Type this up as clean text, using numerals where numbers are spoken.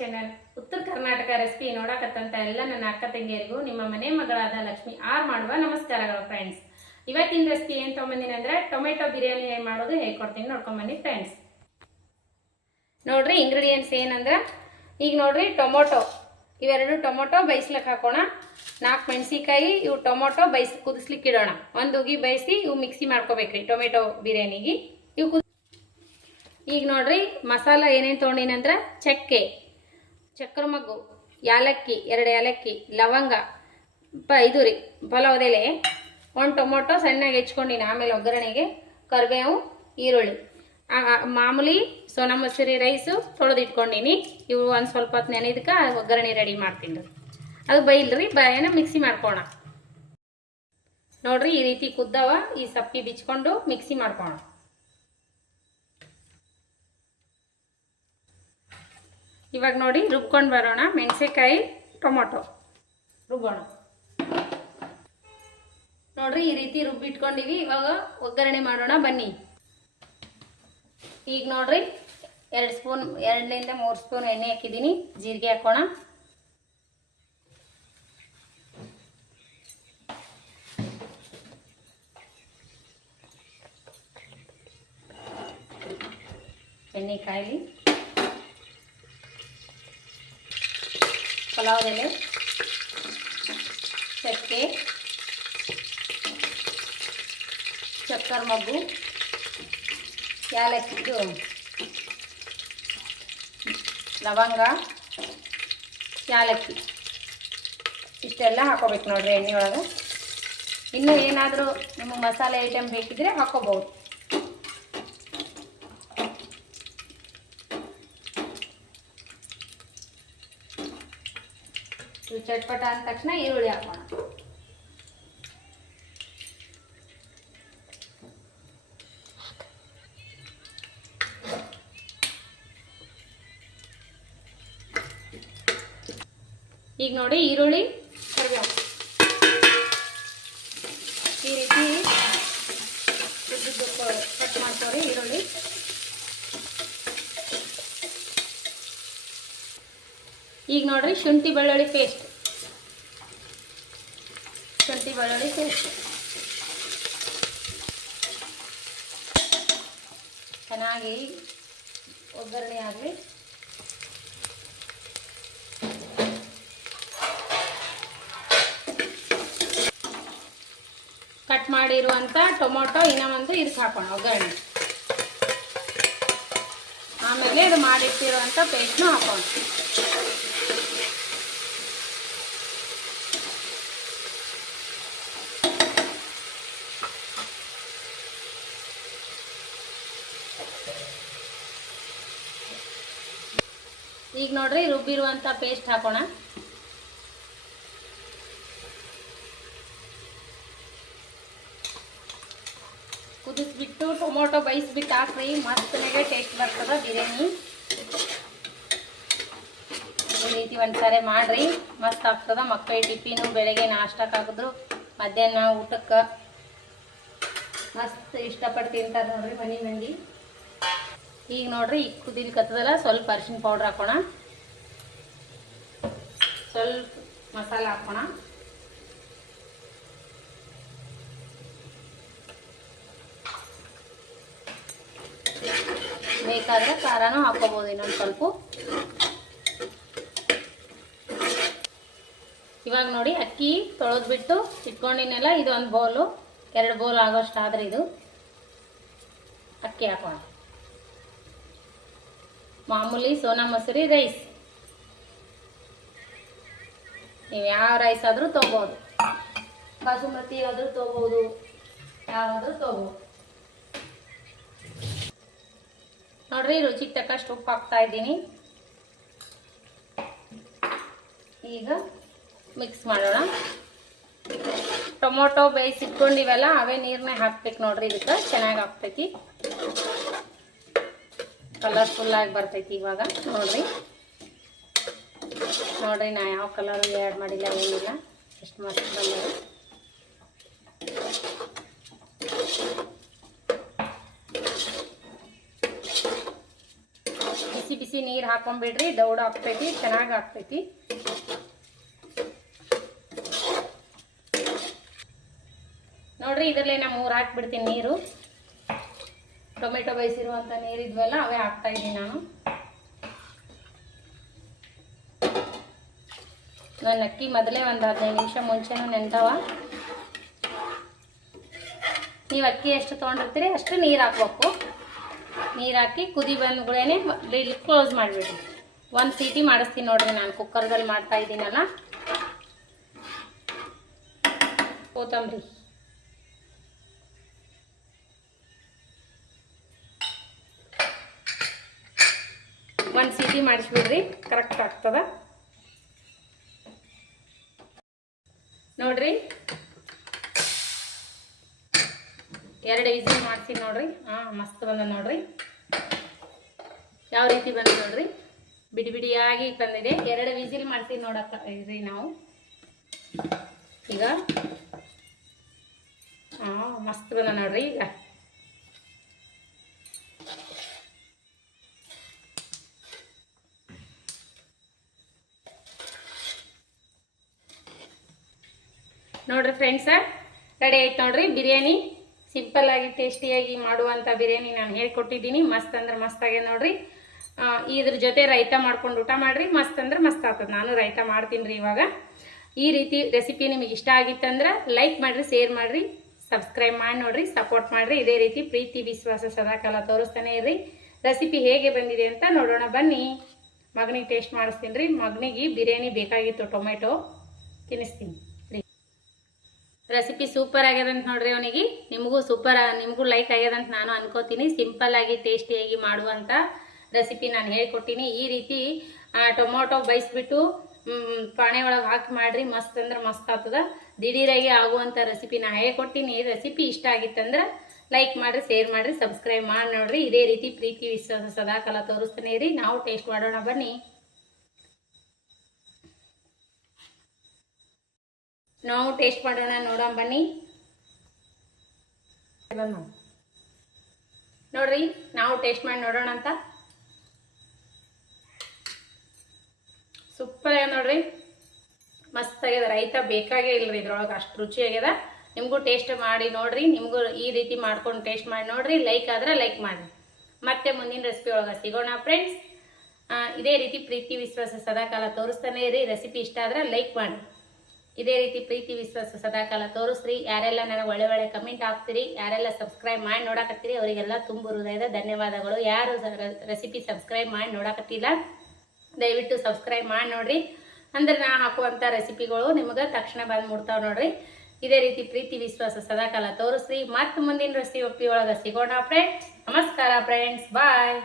Channel ಉತ್ತರ Karnataka recipe ನೋಡಕತ್ತಂತ ಎಲ್ಲ ನನ್ನ ಅಕ್ಕ ತಂಗಿಯರಿಗೂ ನಿಮ್ಮ ಮನೆ ಮಗಳಾದ ಲಕ್ಷ್ಮಿ ಆರ್ ಮಾಡುವ ನಮಸ್ಕಾರಗಳು ಫ್ರೆಂಡ್ಸ್. ಇವತ್ತಿನ ರೆಸಿಪಿ ಏನು ತೊಗೊಂಬಂದಿನಿ ಅಂದ್ರೆ ಟೊಮೆಟೊ ಬಿರಿಯಾನಿ ಹೇಗೆ ಮಾಡೋದು ಹೇಳ್ಕೊಡ್ತೀನಿ, ನೋಡ್ಕೊಂಬನ್ನಿ ಫ್ರೆಂಡ್ಸ್. ನೋಡ್ರಿ ಇಂಗ್ರೀಡಿಯೆಂಟ್ಸ್ ಏನಂದ್ರೆ, ಈಗ ನೋಡ್ರಿ ಟೊಮೊಟೊ, ಇವೆರಡು ಟೊಮೊಟೊ ಬೇಯಿಸ್ಲಿಕ್ಕೆ ಹಾಕೋಣ. 4 ಮೆಣಸಿಕಾಯಿ, ಇವು ಟೊಮೊಟೊ ಕುದಿಸ್ಲಿಕ್ಕೆ ಇಡೋಣ. ಒಂದು ಉಗಿ ಬೇಯಿಸಿ ಇವು ಮಿಕ್ಸಿ ಮಾಡ್ಕೋಬೇಕ್ರಿ ಟೊಮೆಟೊ ಬಿರಿಯಾನಿಗೆ. ಇವು ಈಗ ನೋಡ್ರಿ ಮಸಾಲ ಏನೇನು ತೊಗೊಂಡಿನಿ ಅಂದ್ರೆ, ಚಕ್ಕರ ಮಗ್ಗು, ಯಾಲಕ್ಕಿ 2 ಯಾಲಕ್ಕಿ, ಲವಂಗ, ಇದು ರೀ ಪಲಾವ್ ಎಲೆ, 1 ಟೊಮೊಟೊ ಸಣ್ಣಗೆ ಹೆಚ್ಕೊಂಡಿನಿ. ಆಮೇಲೆ ಒಗ್ಗರಣೆಗೆ ಕರಿಬೇವು, ಈರುಳ್ಳಿ, ಮಾಮೂಲಿ ಸೋನಾ ಮಸೂರಿ ರೈಸು ತೊಳೆದು ಇಟ್ಕೊಂಡಿನಿ. ಇವು ಒಂದು ಸ್ವಲ್ಪ ಹೊತ್ತು ನೆನೆದಕ್ಕೆ ಒಗ್ಗರಣೆ ರೆಡಿ ಮಾಡ್ತೀನಿ. ಅದು ಬೈಲ್ರಿ ಬಾಯನ ಮಿಕ್ಸಿ ಮಾಡ್ಕೋಣ. ನೋಡ್ರಿ ಈ ರೀತಿ ಕುದ್ದವ, ಈ ಸಪ್ಪಿ ಬಿಚ್ಕೊಂಡು ಮಿಕ್ಸಿ ಮಾಡ್ಕೋಣ. ಇವಾಗ ನೋಡಿ ರುಬ್ಕೊಂಡು ಬರೋಣ. ಮೆಣಸಿನಕಾಯಿ, ಟೊಮೊಟೊ ರುಬ್ಬೋಣ. ನೋಡ್ರಿ ಈ ರೀತಿ ರುಬ್ಬಿಟ್ಕೊಂಡಿವಿ. ಇವಾಗ ಒಗ್ಗರಣೆ ಮಾಡೋಣ ಬನ್ನಿ. ಈಗ ನೋಡ್ರಿ 2ರಿಂದ 3 ಸ್ಪೂನ್ ಎಣ್ಣೆ ಹಾಕಿದ್ದೀನಿ. ಜೀರಿಗೆ ಹಾಕೋಣ. ಎಣ್ಣೆ ಕಾಯಿಲಿ. ಪಲಾವ್ ಎಲೆ, ಚಕ್ಕೆ, ಚಕ್ಕರ್ ಮಗ್ಗು, ಯಾಲಕ್ಕಿದು, ಲವಂಗ, ಯಾಲಕ್ಕಿ ಇಷ್ಟೆಲ್ಲ ಹಾಕೋಬೇಕು ನೋಡ್ರಿ ಎಣ್ಣೆ ಒಳಗೆ. ಇನ್ನೂ ಏನಾದರೂ ನಿಮಗೆ ಮಸಾಲೆ ಐಟಮ್ ಬೇಕಿದ್ರೆ ಹಾಕೋಬಹುದು. ಚಟ್ಪಟ ಅಂದ ತಕ್ಷಣ ಈರುಳ್ಳಿ ಹಾಕೋಣ. ಈಗ ನೋಡಿ ಈರುಳ್ಳಿ, ಕರಿಬೇವು ಈ ರೀತಿ ಕಟ್ ಮಾಡ್ಕೋರಿ ಈರುಳ್ಳಿ. ಈಗ ನೋಡ್ರಿ ಶುಂಠಿ ಬೆಳ್ಳುಳ್ಳಿ ಪೇಸ್ಟ್ ಚೆನ್ನಾಗಿ ಒಗ್ಗರಣೆ ಆಗಲಿ. ಕಟ್ ಮಾಡಿರುವಂಥ ಟೊಮೊಟೊ ಇನ್ನೊಂದು ಇದಕ್ಕೆ ಹಾಕೋಣ ಒಗ್ಗರಣೆ. ಆಮೇಲೆ ಇದು ಮಾಡಿಟ್ಟಿರುವಂಥ ಪೇಸ್ಟ್ನು ಹಾಕೋಣ. ಈಗ ನೋಡ್ರಿ ರುಬ್ಬಿರುವಂಥ ಪೇಸ್ಟ್ ಹಾಕೋಣ. ಕುದಿಸ್ಬಿಟ್ಟು ಟೊಮೊಟೊ ಬೇಯಿಸ್ಬಿಟ್ಟು ಹಾಕ್ರಿ, ಮಸ್ತನಾಗೆ ಟೇಸ್ಟ್ ಬರ್ತದೆ ಬಿರಿಯಾನಿ. ಈ ರೀತಿ ಒಂದ್ಸರಿ ಮಾಡ್ರಿ, ಮಸ್ತ್ ಆಗ್ತದೆ. ಮಕ್ಕಳಿಗೆ ಟಿಫಿನು, ಬೆಳಗ್ಗೆ ನಾಷ್ಟಕ್ಕೆ ಹಾಕಿದ್ರು, ಮಧ್ಯಾಹ್ನ ಊಟಕ್ಕೆ ಮಸ್ತ್ ಇಷ್ಟಪಟ್ಟು ತಿಂತಾರೆ ನೋಡ್ರಿ ಮನೆ ಮಂದಿ. ಈಗ ನೋಡ್ರಿ ಈಗ ಕುದಿಲಿಕ್ಕತ್ತದಲ್ಲ, ಸ್ವಲ್ಪ ಅರಿಶಿನ ಪೌಡ್ರ್ ಹಾಕೋಣ, ಸ್ವಲ್ಪ ಮಸಾಲ ಹಾಕೋಣ. ಬೇಕಾದರೆ ಖಾರನೂ ಹಾಕೋಬೋದು ಇನ್ನೊಂದು ಸ್ವಲ್ಪ. ಇವಾಗ ನೋಡಿ ಅಕ್ಕಿ ತೊಳೆದ್ಬಿಟ್ಟು ಇಟ್ಕೊಂಡಿನೆಲ್ಲ, ಇದು 1 ಬೌಲು, 2 ಬೌಲ್ ಆಗೋಷ್ಟು ಆದ್ರೆ ಇದು ಅಕ್ಕಿ ಹಾಕೋಣ. ಮಾಮೂಲಿ ಸೋನಾ ಮಸೂರಿ ರೈಸ್, ನೀವು ಯಾವ ರೈಸ್ ಆದರೂ ತೊಗೋಬೋದು, ಬಾಸುಮತಿ ಆದರೂ ತೊಗೋಬೋದು, ಯಾವಾದರೂ ತೊಗೋಬೋದು. ನೋಡ್ರಿ ರುಚಿಗೆ ತಕ್ಕಷ್ಟು ಉಪ್ಪು ಹಾಕ್ತಾ ಇದ್ದೀನಿ. ಈಗ ಮಿಕ್ಸ್ ಮಾಡೋಣ. ಟೊಮೊಟೊ ಬೇಯಿಸಿಟ್ಕೊಂಡಿವೆಲ್ಲ ಅವೇ ನೀರನ್ನೇ ಹಾಕ್ಬೇಕು ನೋಡ್ರಿ. ಇದಕ್ಕೆ ಚೆನ್ನಾಗಿ ಆಗ್ತೈತಿ, ಕಲರ್ಫುಲ್ಲಾಗಿ ಬರ್ತೈತಿ. ಇವಾಗ ನೋಡ್ರಿ ನಾ ಯಾವ ಕಲರ್ ಆ್ಯಡ್ ಮಾಡಿಲ್ಲ, ಏನಿಲ್ಲ, ಎಷ್ಟು ಮಸ್ತ್ ಬಂದಿದೆ. ಬಿಸಿ ನೀರು ಹಾಕೊಂಡ್ಬಿಡ್ರಿ, ದೌಡ ಆಗ್ತೈತಿ, ಚೆನ್ನಾಗಿ ಆಗ್ತೈತಿ. ನೋಡ್ರಿ ಇದರಲ್ಲೇ ನಾ 3 ಹಾಕ್ಬಿಡ್ತೀನಿ ನೀರು. ಟೊಮೆಟೊ ಬೇಯಿಸಿರುವಂಥ ನೀರಿದ್ವಲ್ಲ ಅವೇ ಹಾಕ್ತಾ ಇದ್ದೀನಿ ನಾನು. ನನ್ನ ಅಕ್ಕಿ ಮೊದಲೇ ಒಂದು 15 ನಿಮಿಷ ಮುಂಚೆನೂ ನೆಂದವ. ನೀವು ಅಕ್ಕಿ ಎಷ್ಟು ತೊಗೊಂಡಿರ್ತೀರಿ ಅಷ್ಟು ನೀರು ಹಾಕ್ಬೇಕು. ನೀರು ಹಾಕಿ ಕುದಿ ಬಂದ್ಗಳೇನೆ ಕ್ಲೋಸ್ ಮಾಡಿಬಿಡ್ರಿ. 1 ಸೀಟಿ ಮಾಡಿಸ್ತೀನಿ ನೋಡ್ರಿ, ನಾನು ಕುಕ್ಕರ್ದಲ್ಲಿ ಮಾಡ್ತಾ ಇದ್ದೀನಲ್ಲ. ಕೊತ್ತಂಬರಿ, ಒಂದು ಸೀಟಿ ಮಾಡಿಸ್ಬಿಡ್ರಿ, ಕರೆಕ್ಟ್ ಆಗ್ತದ ನೋಡ್ರಿ. 2 ವಿಸಿಲ್ ಮಾಡ್ತೀನಿ ನೋಡ್ರಿ. ಮಸ್ತ್ ಬಂದ ನೋಡ್ರಿ, ಯಾವ ರೀತಿ ಬಂದ ನೋಡ್ರಿ, ಬಿಡಿ ಬಿಡಿಯಾಗಿ ಬಂದಿದೆ. 2 ವಿಸಿಲ್ ಮಾಡ್ತೀನಿ ನೋಡಕ್ಕ ಇದ್ರಿ ನಾವು ಈಗ. ಮಸ್ತ್ ಬಂದ ನೋಡ್ರಿ. ಈಗ ನೋಡ್ರಿ ಫ್ರೆಂಡ್ಸ, ರೆಡಿ ಆಯ್ತು ನೋಡ್ರಿ ಬಿರಿಯಾನಿ. ಸಿಂಪಲ್ ಆಗಿ ಟೇಸ್ಟಿಯಾಗಿ ಮಾಡುವಂಥ ಬಿರಿಯಾನಿ ನಾನು ಹೇಳ್ಕೊಟ್ಟಿದ್ದೀನಿ. ಮಸ್ತ್ ಅಂದ್ರೆ ಮಸ್ತ್ ಆಗ್ಯದ ನೋಡ್ರಿ. ಇದ್ರ ಜೊತೆ ರೈತ ಮಾಡ್ಕೊಂಡು ಊಟ ಮಾಡ್ರಿ, ಮಸ್ತ್ ಅಂದ್ರೆ ಮಸ್ತ್ ಆಗ್ತದೆ. ನಾನು ರೈತ ಮಾಡ್ತೀನಿ ರೀ ಇವಾಗ. ಈ ರೀತಿ ರೆಸಿಪಿ ನಿಮಗೆ ಇಷ್ಟ ಆಗಿತ್ತಂದ್ರೆ ಲೈಕ್ ಮಾಡಿರಿ, ಶೇರ್ ಮಾಡಿರಿ, ಸಬ್ಸ್ಕ್ರೈಬ್ ಮಾಡಿ ನೋಡ್ರಿ, ಸಪೋರ್ಟ್ ಮಾಡಿರಿ. ಇದೇ ರೀತಿ ಪ್ರೀತಿ ವಿಶ್ವಾಸ ಸದಾಕಾಲ ತೋರಿಸ್ತಾನೆ ಇರ್ರಿ. ರೆಸಿಪಿ ಹೇಗೆ ಬಂದಿದೆ ಅಂತ ನೋಡೋಣ ಬನ್ನಿ. ಮಗನಿಗೆ ಟೇಸ್ಟ್ ಮಾಡಿಸ್ತೀನಿ ರೀ. ಮಗನಿಗೆ ಬಿರಿಯಾನಿ ಬೇಕಾಗಿತ್ತು, ಟೊಮೆಟೊ ತಿನ್ನಿಸ್ತೀನಿ. ರೆಸಿಪಿ ಸೂಪರ್ ಆಗ್ಯದಂತ ನೋಡ್ರಿ. ಅವನಿಗೆ ನಿಮಗೂ ಲೈಕ್ ಆಗ್ಯದಂತ ನಾನು ಅನ್ಕೋತೀನಿ. ಸಿಂಪಲ್ ಆಗಿ ಟೇಸ್ಟಿಯಾಗಿ ಮಾಡುವಂಥ ರೆಸಿಪಿ ನಾನು ಹೇಳ್ಕೊಟ್ಟಿನಿ. ಈ ರೀತಿ ಟೊಮೊಟೊ ಬೇಯಿಸ್ಬಿಟ್ಟು ಪಾಣೆ ಒಳಗೆ ಹಾಕಿ ಮಾಡ್ರಿ, ಮಸ್ತ್ ಅಂದ್ರೆ ಮಸ್ತ್ ಆಗ್ತದ. ದಿಢೀರಾಗಿ ಆಗುವಂಥ ರೆಸಿಪಿ ನಾನು ಹೇಳ್ಕೊಟ್ಟಿನಿ. ರೆಸಿಪಿ ಇಷ್ಟ ಆಗಿತ್ತಂದ್ರೆ ಲೈಕ್ ಮಾಡಿರಿ, ಶೇರ್ ಮಾಡಿರಿ, ಸಬ್ಸ್ಕ್ರೈಬ್ ಮಾಡಿ ನೋಡ್ರಿ. ಇದೇ ರೀತಿ ಪ್ರೀತಿ ವಿಶ್ವಾಸ ಸದಾಕಾಲ ತೋರಿಸ್ತಾನೆ ಇರಿ. ನಾವು ಟೇಸ್ಟ್ ಮಾಡೋಣ ಬನ್ನಿ. ನಾವು ಟೇಸ್ಟ್ ಮಾಡೋಣ, ನೋಡೋಣ ಬನ್ನಿ. ನೋಡ್ರಿ ನಾವು ಟೇಸ್ಟ್ ಮಾಡಿ ನೋಡೋಣ ಅಂತ. ಸೂಪರ್ ಆಗ್ಯದ ನೋಡ್ರಿ, ಮಸ್ತ್ ಆಗ್ಯದ. ರೈತ ಬೇಕಾಗೇ ಇಲ್ರಿ ಇದ್ರೊಳಗೆ, ಅಷ್ಟು ರುಚಿ ಆಗ್ಯದ. ನಿಮಗೂ ಟೇಸ್ಟ್ ಮಾಡಿ ನೋಡ್ರಿ, ನಿಮಗೂ ಈ ರೀತಿ ಮಾಡ್ಕೊಂಡು ಟೇಸ್ಟ್ ಮಾಡಿ ನೋಡ್ರಿ. ಲೈಕ್ ಆದ್ರೆ ಲೈಕ್ ಮಾಡಿ. ಮತ್ತೆ ಮುಂದಿನ ರೆಸಿಪಿ ಒಳಗೆ ಸಿಗೋಣ ಫ್ರೆಂಡ್ಸ್. ಇದೇ ರೀತಿ ಪ್ರೀತಿ ವಿಶ್ವಾಸ ಸದಾಕಾಲ ತೋರಿಸ್ತಾನೆ ಇರಿ. ರೆಸಿಪಿ ಇಷ್ಟ ಆದ್ರೆ ಲೈಕ್ ಮಾಡಿ. ಇದೇ ರೀತಿ ಪ್ರೀತಿ ವಿಶ್ವಾಸ ಸದಾಕಾಲ ತೋರಿಸ್ರಿ. ಯಾರೆಲ್ಲ ನನಗೆ ಒಳ್ಳೆ ಕಮೆಂಟ್ ಹಾಕ್ತೀರಿ, ಯಾರೆಲ್ಲ ಸಬ್ಸ್ಕ್ರೈಬ್ ಮಾಡಿ ನೋಡಕತ್ತೀರಿ ಅವರಿಗೆಲ್ಲ ತುಂಬ ಹೃದಯದ ಧನ್ಯವಾದಗಳು. ಯಾರು ರೆಸಿಪಿ ಸಬ್ಸ್ಕ್ರೈಬ್ ಮಾಡಿ ನೋಡಕತ್ತಿಲ್ಲ ದಯವಿಟ್ಟು ಸಬ್ಸ್ಕ್ರೈಬ್ ಮಾಡಿ ನೋಡ್ರಿ. ಅಂದ್ರೆ ನಾ ಹಾಕುವಂಥ ರೆಸಿಪಿಗಳು ನಿಮಗೆ ತಕ್ಷಣ ಬಂದು ಮುಡ್ತಾವೆ ನೋಡ್ರಿ. ಇದೇ ರೀತಿ ಪ್ರೀತಿ ವಿಶ್ವಾಸ ಸದಾಕಾಲ ತೋರಿಸ್ರಿ. ಮತ್ತೆ ಮುಂದಿನ ರೆಸಿಪಿ ಒಳಗೆ ಸಿಗೋಣ ಫ್ರೆಂಡ್ಸ್. ನಮಸ್ಕಾರ ಫ್ರೆಂಡ್ಸ್, ಬಾಯ್.